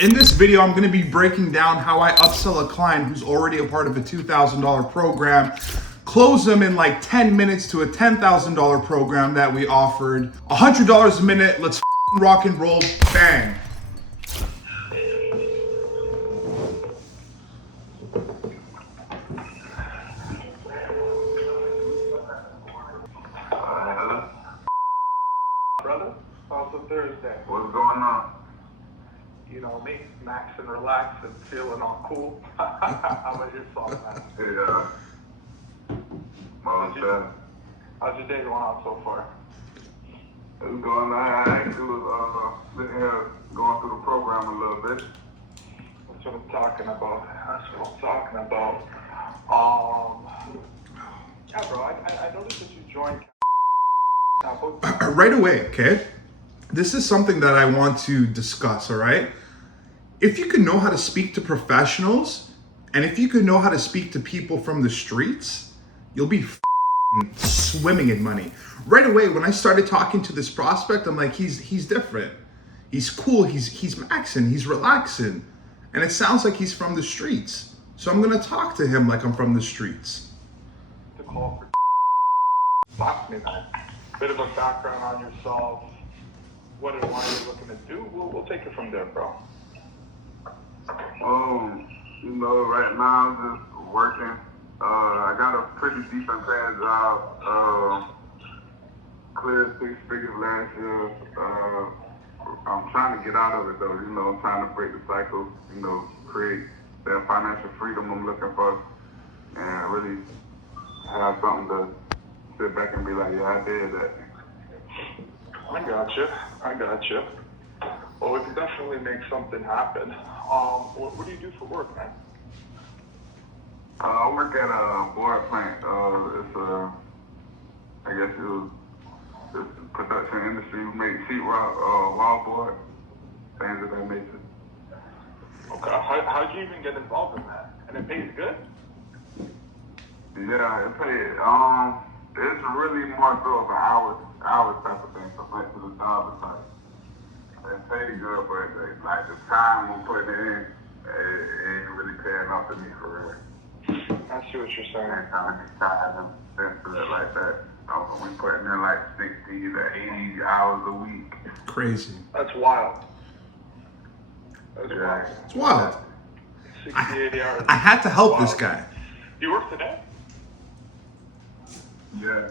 In this video, I'm gonna be breaking down how I upsell a client who's already a part of a $2,000 program, close them in like 10 minutes to a $10,000 program that we offered. $100 a minute, let's rock and roll, bang. Brother, how's the Thursday? What's going on? You know me, max and relax and feeling all cool. How about yourself, man? Yeah. How's How's your day going on so far? It's going on. I actually was sitting here going through the program a little bit. That's what I'm talking about. Yeah, bro, I noticed that you joined. Right away, okay? This is something that I want to discuss, all right? If you can know how to speak to professionals, and if you can know how to speak to people from the streets, you'll be swimming in money. Right away, when I started talking to this prospect, I'm like, he's different. He's cool, he's maxing, he's relaxing. And it sounds like he's from the streets. So I'm gonna talk to him like I'm from the streets. To call for talk to me, man. Bit of a background on yourself. What and what you're looking to do, we'll take it from there, bro. Right now I'm just working. I got a pretty decent paying job. Cleared 6 figures last year. I'm trying to get out of it though, I'm trying to break the cycle, create that financial freedom I'm looking for and really have something to sit back and be like, yeah, I did that. I gotcha. Well, we can definitely make something happen. What do you do for work, man? I work at a board plant. It's the production industry. We make sheetrock, wallboard, things of that nature. Okay. How'd you even get involved in that? And it pays good? Yeah, it pays. It's really more so of an hours type of thing. So back to the job, it's like, it pays good, but like the time I'm putting in, it ain't really paying off to me for real. I see what you're saying. And kind of time into it like that. We putting in like 60 to 80 hours a week. Crazy. That's wild. It's wild. 60, 80 hours. I had to help this guy. Do you work today? Yeah.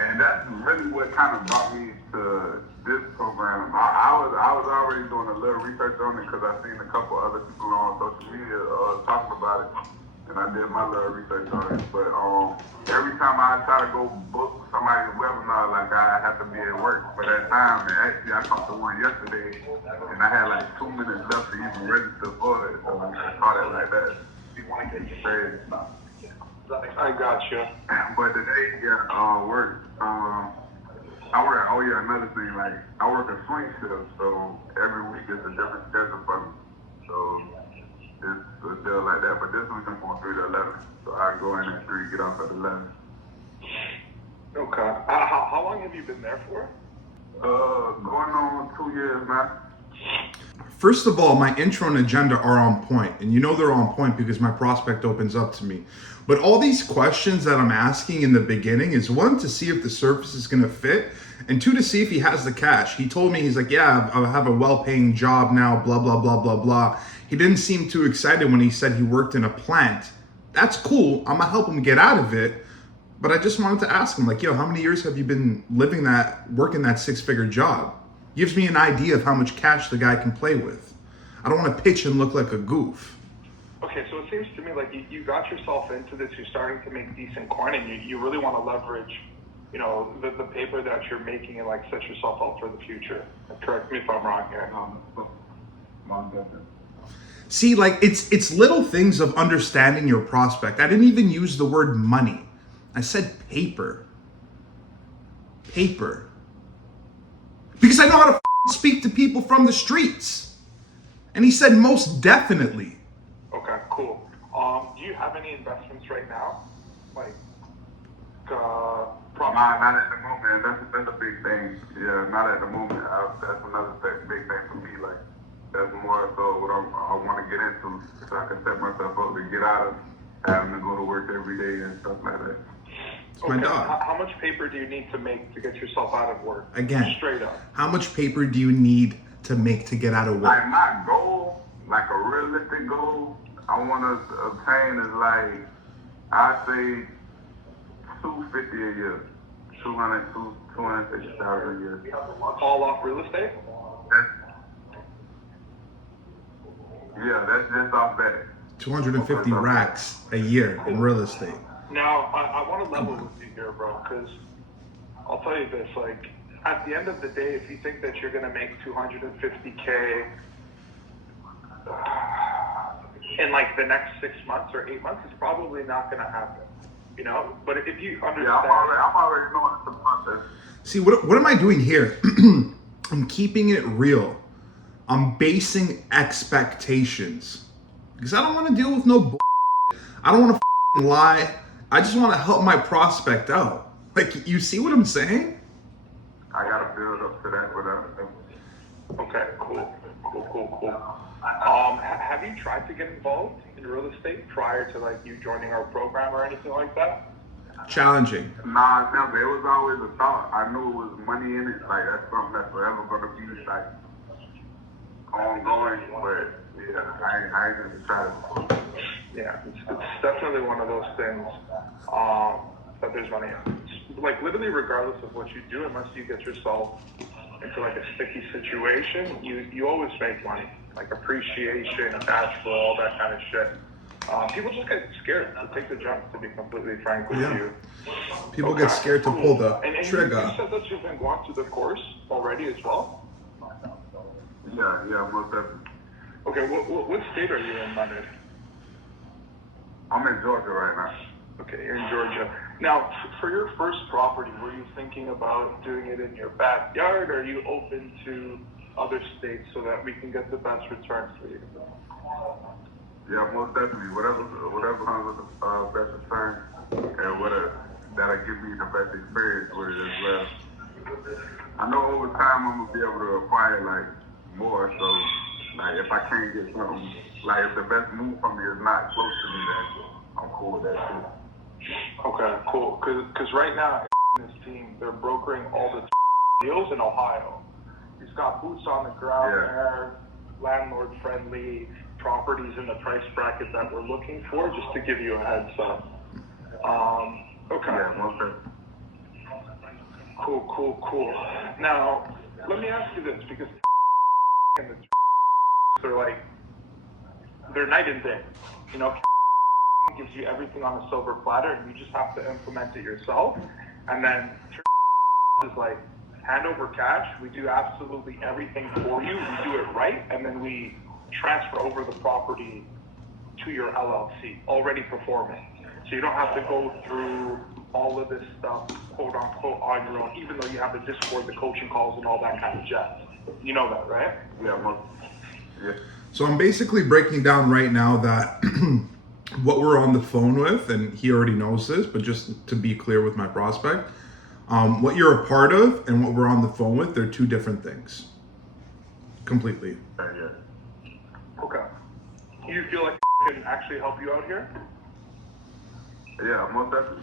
And that's really what kind of brought me to this program. I was already doing a little research on it because I seen a couple other people on social media talking about it, and I did my little research on it. But every time I try to go book somebody's webinar, like I have to be at work for that time. And actually, I talked to one yesterday, and I had like 2 minutes left to even register for it. So I caught it like that. Crazy. I gotcha. But today, work. I work. Oh yeah, another thing. Like I work a swing shift, so every week is a different schedule for me. So it's a deal like that. But this week I'm going 3 to 11, so I go in at 3, get off at 11. Okay. How long have you been there for? Going on 2 years now. First of all, my intro and agenda are on point, and you know they're on point because my prospect opens up to me. But all these questions that I'm asking in the beginning is 1, to see if the service is gonna fit, and 2, to see if he has the cash. He told me, he's like, yeah, I have a well-paying job now, blah, blah, blah, blah, blah. He didn't seem too excited when he said he worked in a plant. That's cool, I'm gonna help him get out of it. But I just wanted to ask him, like, yo, how many years have you been working that 6-figure job? Gives me an idea of how much cash the guy can play with. I don't want to pitch and look like a goof. Okay, so it seems to me like you got yourself into this, you're starting to make decent coin, and you really want to leverage, the paper that you're making and like set yourself up for the future. Correct me if I'm wrong here. See, like it's little things of understanding your prospect. I didn't even use the word money. I said paper. Paper. Because I know how to speak to people from the streets. And he said most definitely. Okay, cool. Do you have any investments right now? Like, Not at the moment. That's a big thing. Yeah, not at the moment. That's another big thing for me. Like, That's more so what I want to get into, so I can set myself up to get out of having to go to work every day and stuff like that. It's my dog. How much paper do you need to make to get yourself out of work? Again, straight up. How much paper do you need to make to get out of work? Like my goal, like a realistic goal, I want to obtain is like, I say 250 a year, 250,000 a year. All off real estate? That's just off that. 250 racks a year in real estate. Now, I want to level with you here, bro, because I'll tell you this, like, at the end of the day, if you think that you're going to make 250K in, like, the next 6 months or 8 months, it's probably not going to happen, you know? But if you understand... Yeah, I'm already knowing it's a process. See, what am I doing here? I'm keeping it real. I'm basing expectations. Because I don't want to deal with no bull. I don't want to lie. I just want to help my prospect out. Like, you see what I'm saying? I gotta build up to that without. Okay, cool. Have you tried to get involved in real estate prior to, like, you joining our program or anything like that? Challenging. Nah, never. It was always a thought. I knew it was money in it. Like, that's something that's forever gonna be, like, ongoing. But yeah, I ain't gonna try to. Yeah, it's definitely one of those things that there's money in. Like, literally, regardless of what you do, unless you get yourself into, like, a sticky situation, you always make money. Like, appreciation, cash flow, all that kind of shit. People just get scared to take the jump, to be completely frank with you. People get scared to pull the trigger. You said that you've been going through the course already as well? Yeah, most definitely. Okay, what state are you in, London? I'm in Georgia right now. Okay, you're in Georgia. Now, for your first property, were you thinking about doing it in your backyard, or are you open to other states so that we can get the best return for you? Yeah, most definitely. Whatever comes with the best return and that'll give me the best experience with it as well. I know over time I'm gonna be able to acquire like more. So like if I can't get something, like if the best move for me is not close to me, then I'm cool with that too. Okay, cool. Because right now, this team, they're brokering all the deals in Ohio. He's got boots on the ground there, landlord-friendly properties in the price bracket that we're looking for, just to give you a heads up. Okay. Yeah, okay. Cool. Now, let me ask you this, because they're night and day. You know, gives you everything on a silver platter, and you just have to implement it yourself. And then is like hand over cash. We do absolutely everything for you. We do it right, and then we transfer over the property to your LLC, already performing. So you don't have to go through all of this stuff, quote unquote, on your own, even though you have the Discord, the coaching calls, and all that kind of jazz. You know that, right? Yeah. So I'm basically breaking down right now that what we're on the phone with, and he already knows this, but just to be clear with my prospect, what you're a part of and what we're on the phone with, they're two different things. Completely. Yeah. Okay. You feel like can actually help you out here? Yeah, most definitely.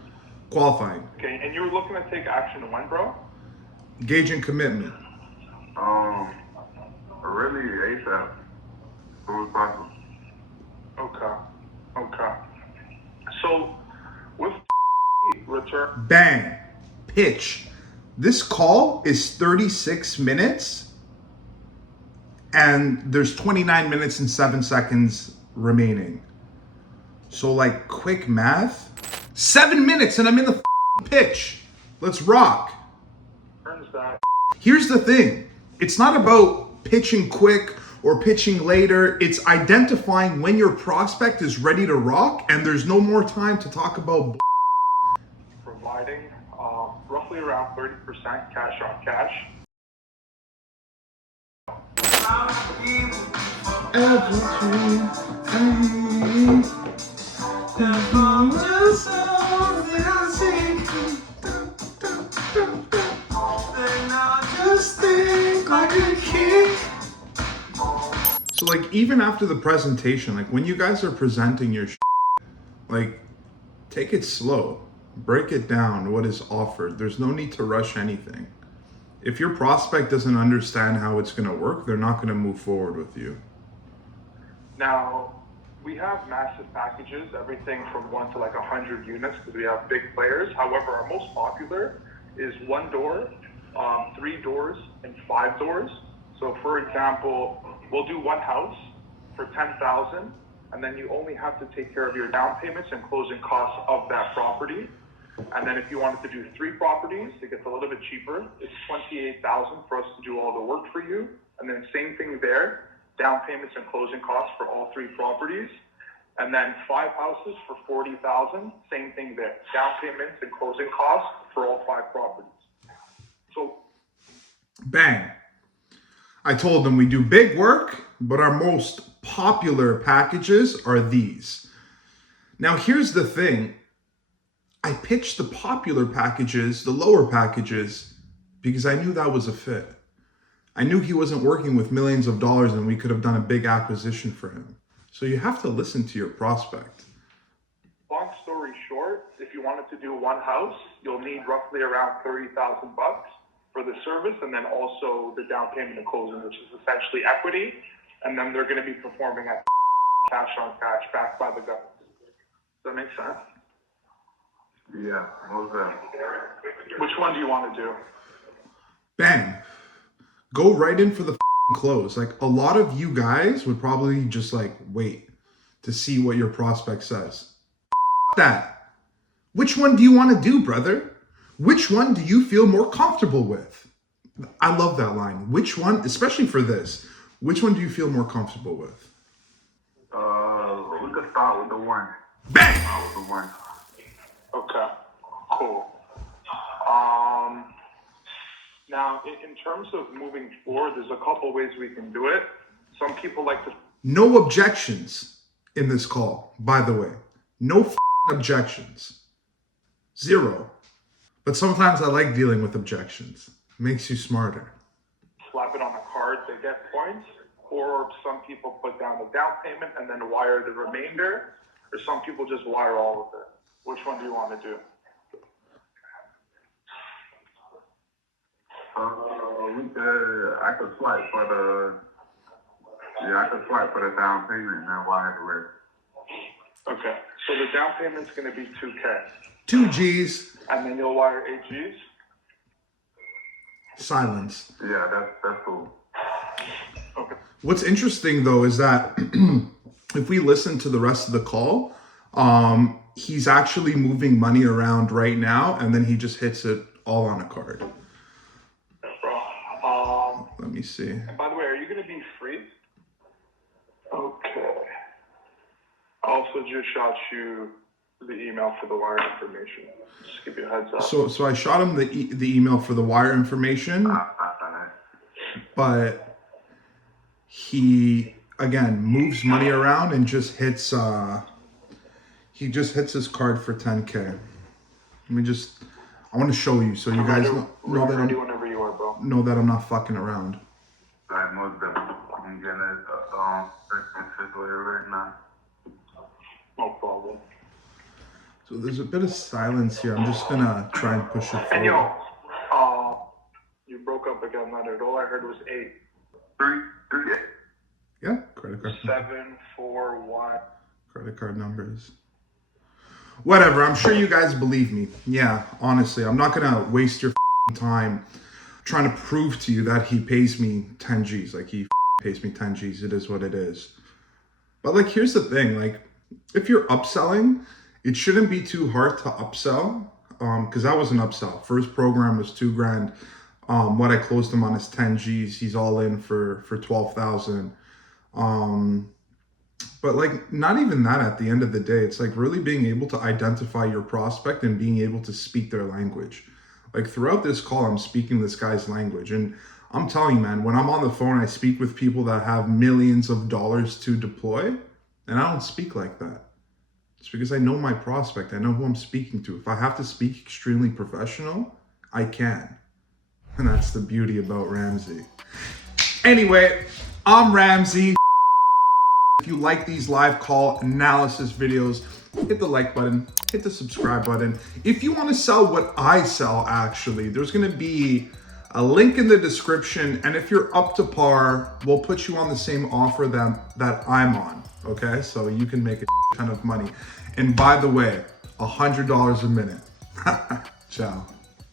Qualifying. Okay, and you were looking to take action when, bro? Gauge and commitment. Really ASAP. As soon as possible. Okay. So, with return... Bang. Pitch. This call is 36 minutes and there's 29 minutes and 7 seconds remaining. So like quick math, 7 minutes and I'm in the pitch. Let's rock. Here's the thing. It's not about pitching quick or pitching later. It's identifying when your prospect is ready to rock and there's no more time to talk about providing roughly around 30% cash on cash. So like even after the presentation, like when you guys are presenting your like take it slow, break it down what is offered. There's no need to rush anything. If your prospect doesn't understand how it's going to work, they're not going to move forward with you. Now, we have massive packages, everything from 1 to like 100 units, because we have big players. However, our most popular is 1 door, 3 doors, and 5 doors. So for example, we'll do 1 house for 10,000, and then you only have to take care of your down payments and closing costs of that property. And then if you wanted to do 3 properties, it gets a little bit cheaper. It's 28,000 for us to do all the work for you. And then same thing there, down payments and closing costs for all 3 properties. And then 5 houses for 40,000, same thing there, down payments and closing costs for all 5 properties. So, bang. I told them we do big work, but our most popular packages are these. Now here's the thing. I pitched the popular packages, the lower packages, because I knew that was a fit. I knew he wasn't working with millions of dollars and we could have done a big acquisition for him. So you have to listen to your prospect. Long story short, if you wanted to do 1 house, you'll need roughly around $30,000 for the service, and then also the down payment and closing, which is essentially equity. And then they're going to be performing at cash on cash, backed by the government. Does that make sense? Yeah, what was that? Which one do you want to do? Bang. Go right in for the close. Like a lot of you guys would probably just like wait to see what your prospect says. That. Which one do you want to do, brother? Which one do you feel more comfortable with? I love that line. Which one, especially for this, which one do you feel more comfortable with? We could start with the 1. Bang! Start with the 1. Okay, cool. Now, in terms of moving forward, there's a couple ways we can do it. Some people like to... No objections in this call, by the way. No objections. 0. But sometimes I like dealing with objections. Makes you smarter. Slap it on a card, they get points. Or some people put down the down payment and then wire the remainder. Or some people just wire all of it. Which one do you want to do? I could swipe for the down payment and then wire the rest. Okay, so the down payment's going to be 2K. 2 G's. And then you'll wire 8 G's? Silence. Yeah, that's cool. Okay. What's interesting though is that if we listen to the rest of the call, he's actually moving money around right now, and then he just hits it all on a card. Let me see. And by the way, are you going to be free? Okay. I also just shot you the email for the wire information. Just give you a heads up. So I shot him the email for the wire information, but he again moves money around and just hits his card for 10K. I want to show you so you guys know that I'm not fucking around. I'm getting it situated right now. No problem. So there's a bit of silence here. I'm just gonna try and push it forward. And yo, you broke up again, Leonard. All I heard was 8. 3, 8. Yeah, credit card. 7, 4, 1. Credit card numbers. Whatever, I'm sure you guys believe me. Yeah, honestly, I'm not gonna waste your time trying to prove to you that he pays me 10 G's. Like he pays me 10 G's, it is what it is. But like, here's the thing, like if you're upselling, it shouldn't be too hard to upsell. Cause that was an upsell. First program was $2,000. What I closed him on is 10 G's. He's all in for 12,000. But like, not even that at the end of the day. It's like really being able to identify your prospect and being able to speak their language. Like throughout this call, I'm speaking this guy's language. And I'm telling you, man, when I'm on the phone, I speak with people that have millions of dollars to deploy. And I don't speak like that. It's because I know my prospect. I know who I'm speaking to. If I have to speak extremely professional, I can. And that's the beauty about Ramzi. Anyway, I'm Ramzi. If you like these live call analysis videos, hit the like button, hit the subscribe button. If you want to sell what I sell, actually, there's going to be a link in the description. And if you're up to par, we'll put you on the same offer that I'm on. Okay, so you can make a ton of money. And by the way, $100 a minute. Ciao.